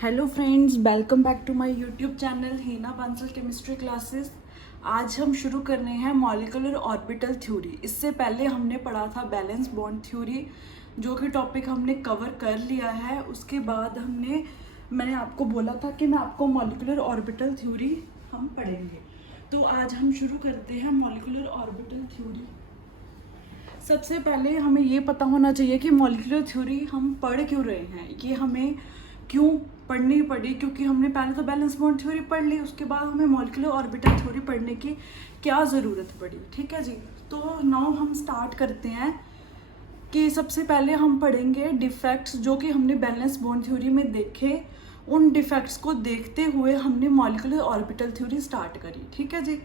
Hello friends, welcome back to my YouTube channel Heena Bansal chemistry classes. आज हम शुरू कर रहे हैं मॉलिक्यूलर ऑर्बिटल थ्योरी। इससे पहले हमने पढ़ा था बैलेंस बॉन्ड थ्योरी, जो कि टॉपिक हमने कवर कर लिया है। उसके बाद मैंने आपको बोला था कि मैं आपको मॉलिक्यूलर ऑर्बिटल थ्योरी हम पढ़ेंगे। तो आज हम शुरू करते हैं मॉलिक्यूलर ऑर्बिटल थ्योरी। सबसे पहले हमें ये पता होना चाहिए कि मॉलिक्यूलर थ्योरी हम पढ़ क्यों रहे हैं, ये हमें क्यों पढ़नी पड़ी। क्योंकि हमने पहले तो बैलेंस बॉन्ड थ्योरी पढ़ ली, उसके बाद हमें मॉलिक्यूलर ऑर्बिटल थ्योरी पढ़ने की क्या ज़रूरत पड़ी। ठीक है जी, तो नाउ हम स्टार्ट करते हैं कि सबसे पहले हम पढ़ेंगे डिफेक्ट्स जो कि हमने बैलेंस बॉन्ड थ्योरी में देखे। उन डिफेक्ट्स को देखते हुए हमने मॉलिक्यूलर ऑर्बिटल थ्योरी स्टार्ट करी। ठीक है जी।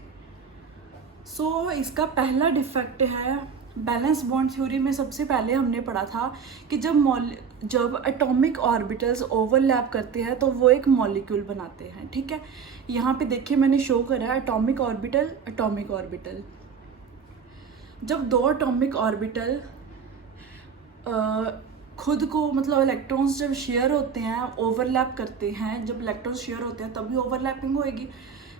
इसका पहला डिफेक्ट है बैलेंस बॉन्ड थ्योरी में। सबसे पहले हमने पढ़ा था कि जब एटॉमिक ऑर्बिटल्स ओवरलैप करते हैं तो वो एक मॉलिक्यूल बनाते हैं। ठीक है, यहाँ पे देखिए मैंने शो करा है एटॉमिक ऑर्बिटल। जब दो एटॉमिक ऑर्बिटल खुद को मतलब इलेक्ट्रॉन्स जब शेयर होते हैं, ओवरलैप करते हैं, जब इलेक्ट्रॉन्स शेयर होते हैं तभी ओवरलैपिंग होएगी।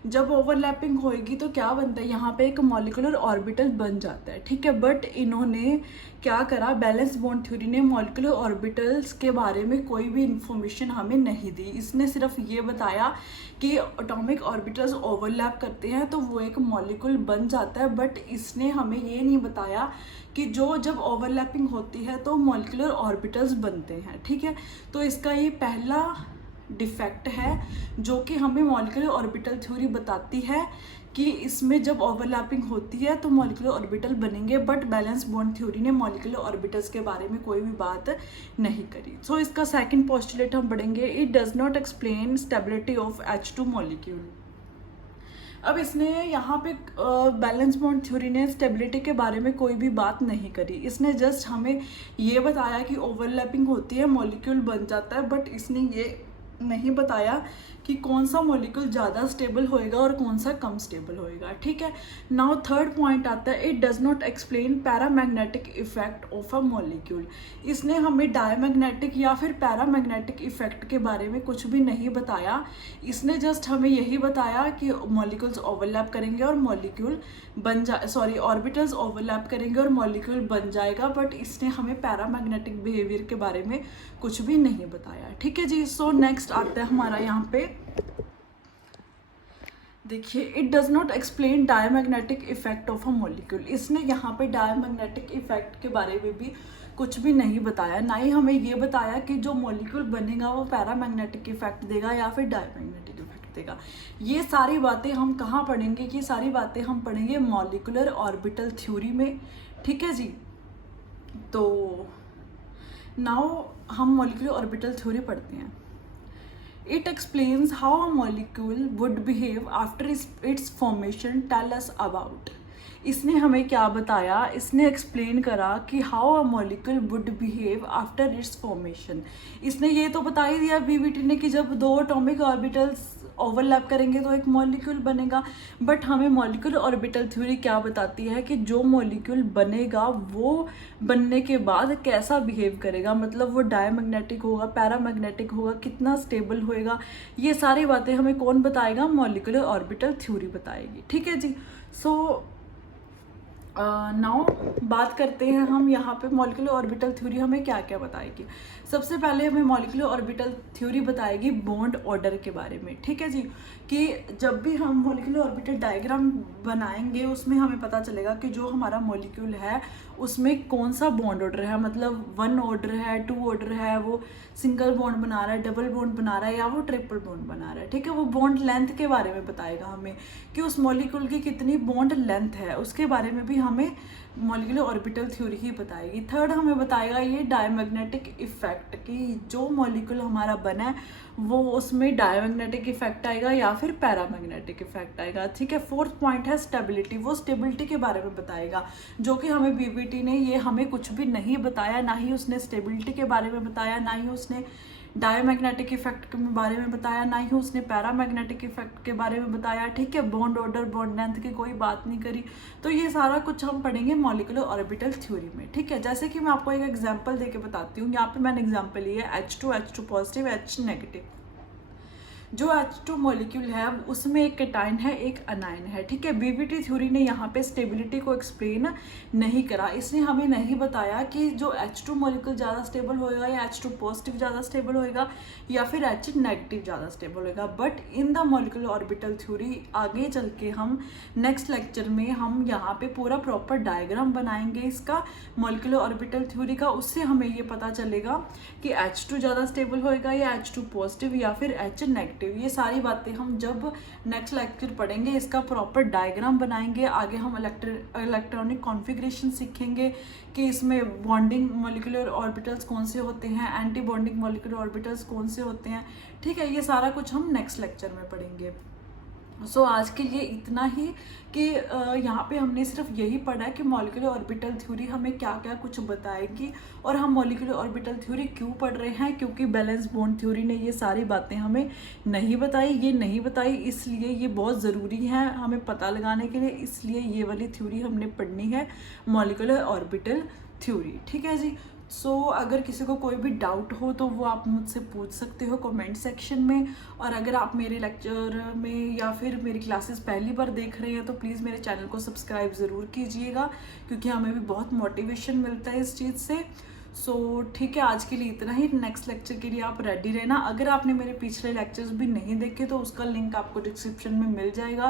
जब ओवरलैपिंग होएगी तो क्या बनता है, यहाँ पे एक मॉलिक्यूलर ऑर्बिटल बन जाता है। ठीक है, बट इन्होंने क्या करा, बैलेंस बॉन्ड थ्योरी ने मॉलिक्यूलर ऑर्बिटल्स के बारे में कोई भी इंफॉर्मेशन हमें नहीं दी। इसने सिर्फ ये बताया कि एटॉमिक ऑर्बिटल्स ओवरलैप करते हैं तो वो एक मॉलिक्यूल बन जाता है, बट इसने हमें ये नहीं बताया कि जब ओवरलैपिंग होती है तो मॉलिक्यूलर ऑर्बिटल्स बनते हैं। ठीक है, तो इसका ये पहला डिफेक्ट है जो कि हमें मॉलिक्यूलर ऑर्बिटल थ्योरी बताती है कि इसमें जब ओवरलैपिंग होती है तो मॉलिक्यूलर ऑर्बिटल बनेंगे, बट बैलेंस बॉन्ड थ्योरी ने मॉलिक्यूलर ऑर्बिटल्स के बारे में कोई भी बात नहीं करी। इसका सेकंड पोस्टुलेट हम पढ़ेंगे, it does not explain stability of H2 molecule. अब इसने यहाँ पे बैलेंस बॉन्ड थ्योरी ने स्टेबिलिटी के बारे में कोई भी बात नहीं करी। इसने जस्ट हमें ये बताया कि ओवरलैपिंग होती है, मॉलिक्यूल बन जाता है, बट इसने ये नहीं बताया कि कौन सा मॉलिक्यूल ज़्यादा स्टेबल होएगा और कौन सा कम स्टेबल होएगा। ठीक है, नाउ थर्ड पॉइंट आता है, it does not explain paramagnetic effect of a molecule. इसने हमें डायमैग्नेटिक या फिर पैरामैग्नेटिक इफेक्ट के बारे में कुछ भी नहीं बताया। इसने जस्ट हमें यही बताया कि मॉलिक्यूल्स ओवरलैप करेंगे और मॉलिक्यूल ऑर्बिटल्स ओवरलैप करेंगे और मॉलिक्यूल बन जाएगा, बट इसने हमें पैरामैग्नेटिक बिहेवियर के बारे में कुछ भी नहीं बताया। ठीक है जी। नेक्स्ट आता है हमारा यहाँ पे, देखिए, it does not explain diamagnetic effect of a molecule. इसने यहाँ पे डायमैग्नेटिक इफेक्ट के बारे में भी कुछ भी नहीं बताया, ना ही हमें ये बताया कि जो मॉलिक्यूल बनेगा वो पैरामैग्नेटिक इफेक्ट देगा या फिर डायमैग्नेटिक इफेक्ट देगा। ये सारी बातें हम कहाँ पढ़ेंगे, कि सारी बातें हम पढ़ेंगे मॉलिक्यूलर ऑर्बिटल थ्योरी में। ठीक है जी। तो नाउ हम मॉलिक्यूलर ऑर्बिटल थ्योरी पढ़ते हैं। It explains how a molecule would behave after its formation. Tell us about. इसने हमें क्या बताया, इसने एक्सप्लेन करा कि how a molecule would behave after it's formation. इसने ये तो बता ही दिया बीबीटी ने कि जब दो एटॉमिक ऑर्बिटल्स ओवरलैप करेंगे तो एक मॉलिक्यूल बनेगा, बट हमें मॉलिक्यूलर ऑर्बिटल थ्योरी क्या बताती है कि जो मॉलिक्यूल बनेगा वो बनने के बाद कैसा बिहेव करेगा, मतलब वो डायमैग्नेटिक होगा, पैरामैग्नेटिक होगा, कितना स्टेबल होएगा। ये सारी बातें हमें कौन बताएगा, मॉलिक्यूलर ऑर्बिटल थ्योरी बताएगी। ठीक है जी। नाउ बात करते हैं हम यहाँ पे मॉलिक्यूलर ऑर्बिटल थ्योरी हमें क्या क्या बताएगी। सबसे पहले हमें मॉलिक्यूलर ऑर्बिटल थ्योरी बताएगी बॉन्ड ऑर्डर के बारे में। ठीक है जी, कि जब भी हम मॉलिक्यूलर ऑर्बिटल डायग्राम बनाएंगे उसमें हमें पता चलेगा कि जो हमारा मॉलिक्यूल है उसमें कौन सा बॉन्ड ऑर्डर है, मतलब 1 ऑर्डर है, 2 ऑर्डर है, वो सिंगल बॉन्ड बना रहा है, डबल बॉन्ड बना रहा है, या वो ट्रिपल बॉन्ड बना रहा है। ठीक है, वो बॉन्ड लेंथ के बारे में बताएगा हमें कि उस मॉलिक्यूल की कितनी बॉन्ड लेंथ है, उसके बारे में भी हमें मॉलिक्यूलर ऑर्बिटल थ्योरी ही बताएगी। थर्ड हमें बताएगा ये डायमैग्नेटिक इफेक्ट, कि जो मॉलिक्यूल हमारा बना है वो उसमें डायमैग्नेटिक इफेक्ट आएगा या फिर पैरामैग्नेटिक इफेक्ट आएगा। ठीक है, फोर्थ पॉइंट है स्टेबिलिटी, वो स्टेबिलिटी के बारे में बताएगा, जो कि हमें बीबीटी ने ये हमें कुछ भी नहीं बताया, ना ही उसने स्टेबिलिटी के बारे में बताया, ना ही उसने डायमैग्नेटिक इफेक्ट के बारे में बताया, ना ही उसने पैरामैग्नेटिक इफेक्ट के बारे में बताया। ठीक है, बॉन्ड ऑर्डर, बॉन्ड लेंथ की कोई बात नहीं करी। तो ये सारा कुछ हम पढ़ेंगे मॉलिक्यूलर ऑर्बिटल थ्योरी में। ठीक है, जैसे कि मैं आपको एक एग्जांपल देके बताती हूँ। यहाँ पे मैंने एग्जांपल लिया है H2 पॉजिटिव, H नेगेटिव। जो H2 मॉलिक्यूल है उसमें एक कैटाइन है, एक अनाइन है, ठीक है। बीवीटी थ्योरी ने यहाँ पे स्टेबिलिटी को एक्सप्लेन नहीं करा, इसने हमें नहीं बताया कि जो H2 मॉलिक्यूल ज़्यादा स्टेबल होएगा या H2 पॉजिटिव ज़्यादा स्टेबल होएगा या फिर H नेगेटिव ज़्यादा स्टेबल होएगा। But in the molecular orbital theory आगे चल के हम नेक्स्ट लेक्चर में हम यहाँ पे पूरा प्रॉपर डायग्राम बनाएंगे इसका मॉलिक्यूलर ऑर्बिटल थ्योरी का। उससे हमें ये पता चलेगा कि H2 ज़्यादा स्टेबल होएगा या H2 पॉजिटिव या फिर H नेगेटिव। ये सारी बातें हम जब नेक्स्ट लेक्चर पढ़ेंगे इसका प्रॉपर डायग्राम बनाएंगे। आगे हम इलेक्ट्रॉनिक कॉन्फ़िगरेशन सीखेंगे कि इसमें बॉन्डिंग मॉलिक्यूलर ऑर्बिटल्स कौन से होते हैं, एंटी बॉन्डिंग मॉलिक्यूलर ऑर्बिटल्स कौन से होते हैं, ठीक है। ये सारा कुछ हम नेक्स्ट लेक्चर में पढ़ेंगे। सो आज के लिए इतना ही कि यहाँ पे हमने सिर्फ यही पढ़ा है कि मॉलिक्यूलर ऑर्बिटल थ्योरी हमें क्या क्या कुछ बताएगी और हम मॉलिक्यूलर ऑर्बिटल थ्योरी क्यों पढ़ रहे हैं, क्योंकि बैलेंस बॉन्ड थ्योरी ने ये सारी बातें हमें नहीं बताई। ये नहीं बताई इसलिए ये बहुत ज़रूरी है हमें पता लगाने के लिए, इसलिए ये वाली थ्योरी हमने पढ़नी है, मॉलिक्यूलर ऑर्बिटल थ्योरी, ठीक है जी। सो अगर किसी को कोई भी डाउट हो तो वो आप मुझसे पूछ सकते हो कमेंट सेक्शन में। और अगर आप मेरे लेक्चर में या फिर मेरी क्लासेस पहली बार देख रहे हैं तो प्लीज़ मेरे चैनल को सब्सक्राइब ज़रूर कीजिएगा, क्योंकि हमें भी बहुत मोटिवेशन मिलता है इस चीज़ से। सो ठीक है, आज के लिए इतना ही। नेक्स्ट लेक्चर के लिए आप रेडी रहना। अगर आपने मेरे पिछले लेक्चर्स भी नहीं देखे तो उसका लिंक आपको डिस्क्रिप्शन में मिल जाएगा,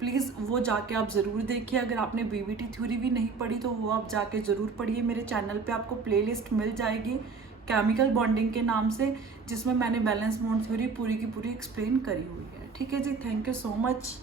प्लीज़ वो जाके आप ज़रूर देखिए। अगर आपने बीवीटी थ्योरी भी नहीं पढ़ी तो वो आप जाके ज़रूर पढ़िए। मेरे चैनल पे आपको प्लेलिस्ट मिल जाएगी केमिकल बॉन्डिंग के नाम से, जिसमें मैंने बैलेंस बॉन्ड थ्योरी पूरी की पूरी एक्सप्लेन करी हुई है, ठीक है जी। Thank you so much.